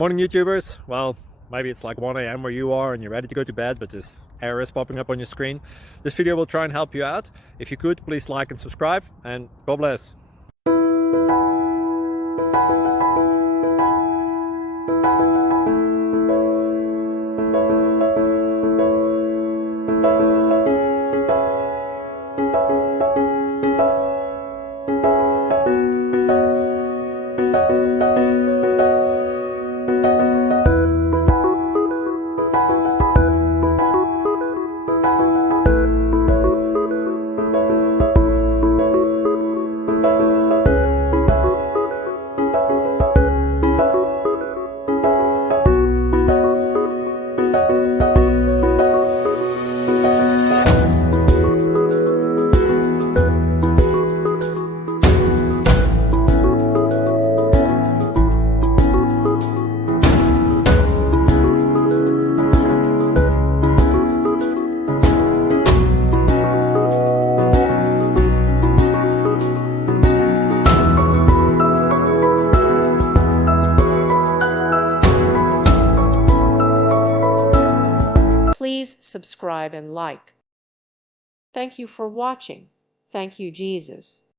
Morning YouTubers. Well, maybe it's like 1 a.m. where you are and you're ready to go to bed, but this error is popping up on your screen. This video will try and help you out. If you could, please like and subscribe, and God bless. Please subscribe and like. Thank you for watching. Thank you, Jesus.